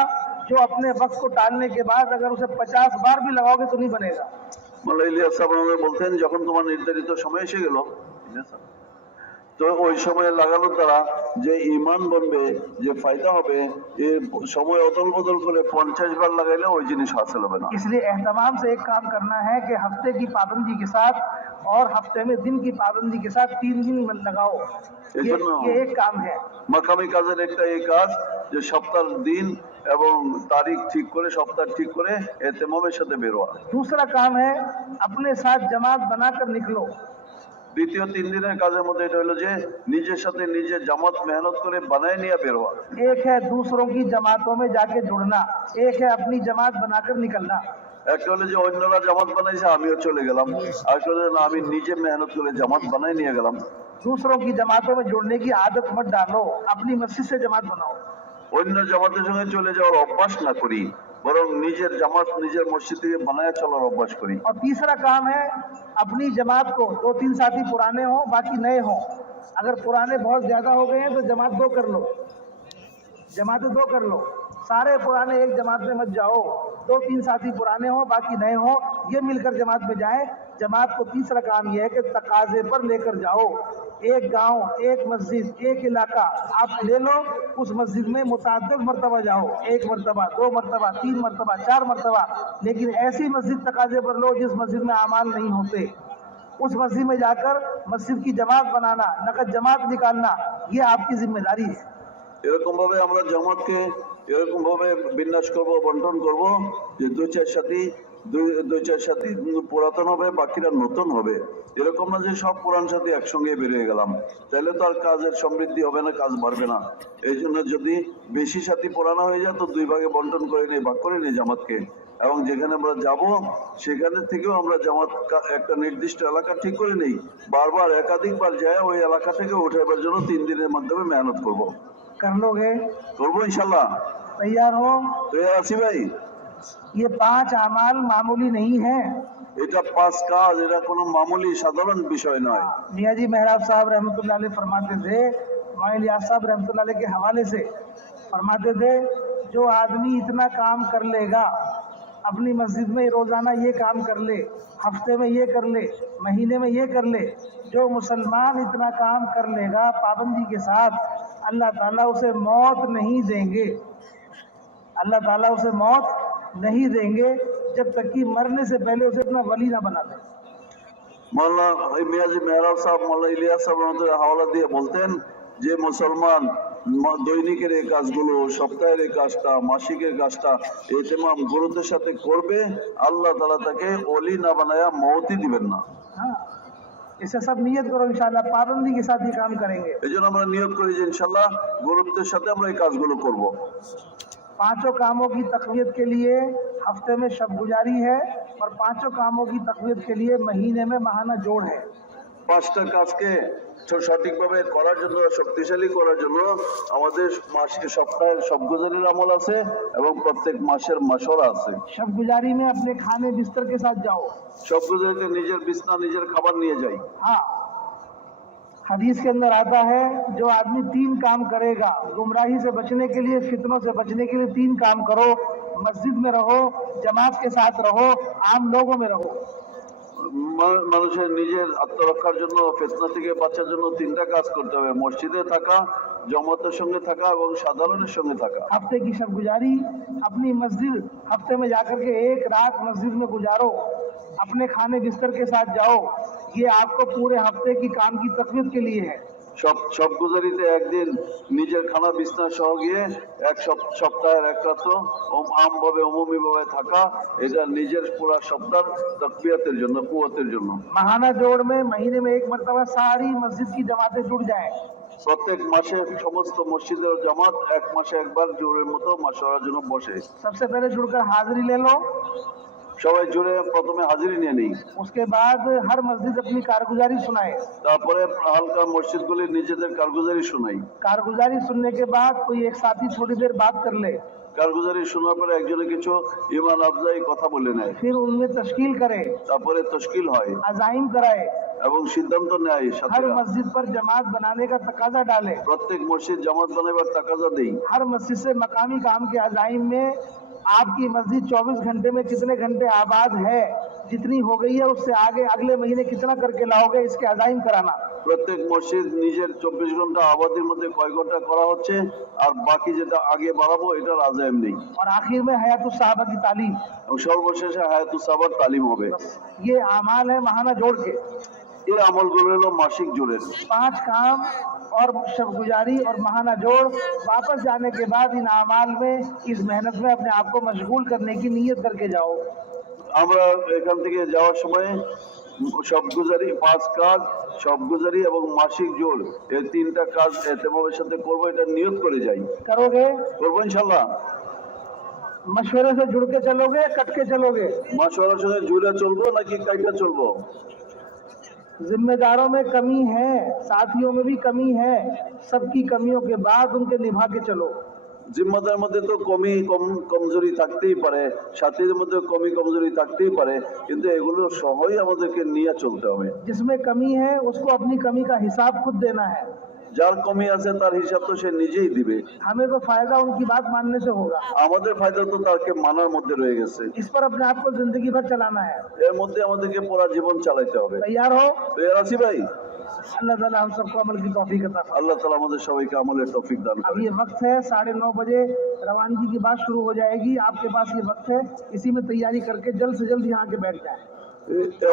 जो अपने वक्त को टालने के बाद अगर उसे 50 बार भी लगाओगे तो नहीं बनेगा। মোল্লা ইলিয়াস সাহেব আমাদের বলতেন, যখন তোমার নির্ধারিত সময় এসে গেল, তো ওই সময় লাগানোর দ্বারা যে ঈমান বনবে, যে ফায়দা হবে, এই সময় অদল বদল করে 50 বার লাগাইলে ওই জিনিস হাসিল হবে না। इसलिए एहतमाम से एक काम करना है कि हफ्ते की पाबंदी के साथ और हफ्ते में दिन की पाबंदी के साथ 3 दिन लगाओ। ये एक काम है। মাকামি কাজের একটা এই কাজ যে সপ্তাহের দিন এবং তারিখ ঠিক করে, সপ্তাহ ঠিক করে এতেমামের সাথে বের হওয়া। दूसरा काम है अपने साथ जमात बनाकर निकलो। দ্বিতীয় 3 দিনের কাজের মধ্যে এটা হলো যে নিজের সাথে নিজে জামাত মেহনত করে বানায় নিয়ে বের হওয়া। एक है दूसरों की जमातों में जाके जुड़ना, एक है अपनी जमात बनाकर निकलना। একটা হলো যে অন্যরা জামাত বানাইছে আমিও চলে গেলাম, আর একটা হলো না আমি নিজে মেহনত করে জামাত বানাই নিয়ে গেলাম। दूसरों की जमातों में जुड़ने की आदत मत डालो, अपनी मस्जिद से जमात बनाओ। অন্য জামাতের সঙ্গে চলে যাওয়ার অভ্যাস না করি, বরং নিজের জামাত নিজের মসজিদ থেকে বানায় চলার অভ্যাস করি। और तीसरा काम है अपनी जमात को 2-3 साथी पुराने हो बाकी नए हो। अगर पुराने बहुत ज्यादा हो गए हैं तो जमात 2 कर लो, जमातें 2 कर लो। सारे पुराने एक जमात में मत जाओ, 2-3 साथी पुराने हो बाकी नए हो, ये मिलकर जमात में जाए। जमात को तीसरा काम यह है कि तकाजे पर लेकर जाओ। एक गांव, एक मस्जिद, एक इलाका आप ले लो, उस मस्जिद में मुताद्दिद मरतबा जाओ, 1 मरतबा, 2 मरतबा, 3 मरतबा, 4 मरतबा, लेकिन ऐसी मस्जिद तकाजे पर लो जिस मस्जिद में अमाल नहीं होते। उस मस्जिद में जाकर मस्जिद की जमात बनाना, नकद जमात निकालना, ये आपकी जिम्मेदारी है। এরকম ভাবে আমরা জামাতকে এরকম ভাবে বিন্যাস করব, বন্টন করব যে দুই চার সাথী পুরাতন হবে, বাকিরা নতুন হবে। এরকম না যে সব পুরান সাথী একসঙ্গে বেরিয়ে গেলাম, তাহলে তো আর কাজের সমৃদ্ধি হবে না, কাজ বাড়বে না। এই জন্য যদি বেশি সাথী পুরানো হয়ে যায় তো 2 ভাগে বন্টন করে নিই, ভাগ করে নিই জামাতকে। এবং যেখানে আমরা যাব সেখানে থেকেও আমরা জামাত একটা নির্দিষ্ট এলাকা ঠিক করে নেই, বারবার একাধিকবার যায় ওই এলাকা থেকে উঠাবার জন্য 3 দিনের মাধ্যমে মেহনত করব। कर लोगे? করবো ইনশাল্লাহ। तैयार हो? তৈরি আছি ভাই। ये 5 अमाल मामूली नहीं है। এটা 5 কাজ, এটা কোনো মামুলি সাধারণ বিষয় নয়। मियाँ जी मेहराब साहब रहमतुल्लाह अलैह फरमाते थे, मौलाना इलियास साहब रहमतुल्लाह अलैह के हवाले से फरमाते थे, जो आदमी इतना काम कर लेगा, अपनी मस्जिद में रोज़ाना ये काम कर ले, हफ्ते में ये कर ले, महीने में ये कर ले, जो मुसलमान इतना काम कर लेगा पाबंदी के साथ, अल्लाह ताला उसे मौत नहीं देंगे। अल्लाह ताला उसे मौत नहीं देंगे जब तक कि मरने से पहले उसे अपना वली ना बना दे। মাওলানা মিয়াজি মেহরাব সাহেব, মাওলানা ইলিয়াস সাহেব আমাদের হাওলা দিয়ে বলতেন যে মুসলমান দৈনিকের এই কাজগুলো, সপ্তাহের এই কাজটা, মাসিকের কাজটা ইহতিমাম গুরুত্বের সাথে করবে, আল্লাহ তাআলা তাকে ওলি না বানায়া মওতই দিবেন না। हाँ, इसे सब नियत करो इंशाल्लाह, पाबंदी के साथ ये काम करेंगे। এই জন্য আমরা নিয়ত করি যে ইনশাল্লাহ গুরুত্বের সাথে আমরা এই কাজগুলো করব। 5 कामों की तकवीत के लिए हफ्ते में शब गुजारी है और 5 कामों की तकवीत के लिए महीने में माहाना जोड़ है। 5টা কাজকে সঠিকভাবে করার জন্য, শক্তিশালী করার জন্য আমাদের মাসিক সপ্তাহের সবগুজারির আমল আছে এবং প্রত্যেক মাসের মাসরা আছে। शब गुजारी में अपने खाने बिस्तर के साथ जाओ। সবগুজারিতে নিজের বিছনা নিজের খাবার নিয়ে যাই। हाँ, हदीस के अंदर आता है जो आदमी 3 काम करेगा, गुमराही से बचने के लिए, फितनों से बचने के लिए 3 काम करो, मस्जिद में रहो, जमात के साथ रहो, आम लोगों में रहो। মানুষের নিজের আত্মরক্ষার জন্য, ফিতনা থেকে বাঁচার জন্য 3টা কাজ করতে হবে: মসজিদে থাকা, জমাতের সঙ্গে থাকা এবং সাধারণের সঙ্গে থাকা। हफ्ते की शब गुजारी, अपनी मस्जिद हफ्ते में जाकर के 1 रात मस्जिद में गुजारो, अपने खाने बिस्तर के साथ जाओ, ये आपको पूरे हफ्ते की काम की तकवीत के लिए है। সব গুজারিতে একদিন নিজের খানা বিছনা সহ গিয়ে এক সপ্তাহের এক রাত্র আমভাবে অমুমিভাবে থাকা, এটা নিজের পুরা সপ্তাহ তাকবিয়াতের জন্য, কুওয়াতের জন্য। माहाना जोड़ में महीने में 1 मरतबा सारी मस्जिद की जमातें जुड़ जाएं। প্রত্যেক মাসে সমস্ত মসজিদের জামাত 1 মাসে একবার জোরের মতো মাশওয়ারার জন্য বসে। सबसे पहले जुड़कर हाजिरी ले लो, সবাই জুড়ে প্রথমে হাজিরি নিয়ে নেই, उसके बाद हर मस्जिद अपनी कारगुजारी सुनाए। তারপরে হালকা মসজিদগুলি নিজেদের কারগুজারি শোনাই। कारगुजारी सुनने के बाद कोई एक साथी थोड़ी देर बात कर ले, কারগুজারি শোনার পরে একজনে কিছু ইমান আফজাই কথা বলে নেয়, फिर उनमें तश्कील करे, তারপরে তশকিল হয় अजाइम कराए, এবং সিদ্ধান্ত নেয়। हर সাথীরা मस्जिद पर जमात बनाने का तकाजा डाले, প্রত্যেক মসজিদ জামাত বানাবার তাকাজা দেই। हर मस्जिद से मकामी काम के अजाइम में आपकी मस्जिद 24 घंटे में कितने घंटे आबाद है, जितनी हो गई है उससे आगे अगले महीने कितना करके लाओगे, इसके अजाइम कराना। প্রত্যেক মসজিদ নিজের 24 ঘন্টা আবাদির মধ্যে কয় ঘন্টা করা হচ্ছে আর বাকি যেটা আগে বাড়াবো এটার আজাইম নেই। और आखिर में हयातुस साहबा की तालीम, এবং সর্বশেষে হায়াতুস সাবার তালিম হবে। ये अमाल है माहाना जोड़ के। এই আমলগুলো হলো মাসিক জোরের। 5 काम और शब गुजारी और माहाना जोड़, वापस जाने के बाद इन अमाल में, इस मेहनत में अपने आप को मशगूल करने की नीयत करके जाओ। আমরা এখান থেকে যাওয়ার সময় সবগুজারি 5 কাজ, সবগুজারি এবং মাসিক জোর, এই 3টা কাজ এতেমামের সাথে করবো, এটা নিয়ত করে যাই। करोगे? করবো ইনশাল্লাহ। मशवरे से जुड़ के चलोगे, कट के चलोगे? মাশওয়ারার সঙ্গে জুড়ে চলবো নাকি কাইটা চলবো? जिम्मेदारों में कमी है, साथियों में भी कमी है, सबकी कमियों के बाद उनके निभा के चलो। জিম্মাদার মধ্যে তো কমজোরি থাকতেই পারে, সাথীদের মধ্যে কমজোরি থাকতেই পারে, কিন্তু এগুলো সহই আমাদেরকে নিয়ে চলতে হবে। जिसमें कमी है उसको अपनी कमी का हिसाब खुद देना है। যার কমি আছে তার হিসাব তো সে নিজেই দিবে। हमें तो फायदा उनकी बात मानने से होगा। আমাদের ফায়দা তো তাকে মানার মধ্যে রয়ে গেছে। इस पर अपने आप को जिंदगी भर चलाना है। এর মধ্যে আমাদেরকে পুরা জীবন চালাইতে হবে। तैयार हो? তৈরি আছি ভাই? अल्लाह ताला हम सबको अमल की तौफीक अता फरमाए। আল্লাহ তাআলা আমাদের সবাইকে আমলের তৌফিক দান अब করেন। ये वक्त है 9:30 बजे रवानगी की बात शुरू हो जाएगी। आपके पास ये वक्त है, इसी में तैयारी करके जल्द से जल्द यहाँ के बैठ जाए।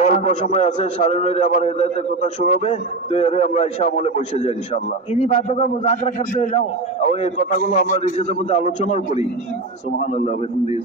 অল্প সময় আছে, 9:30 আবার হেদায়েতের কথা শুরু হবে। তৈরি আমরা ঈশা আমলে বসে যাই ইনশাআল্লাহ। इन्हीं बातों का मुज़ाकरा करते हुए जाओ। এবং এই কথাগুলো আমরা নিজেদের মধ্যে আলোচনাও করি। সুবহানাল্লাহ ওয়া বিহামদিহি।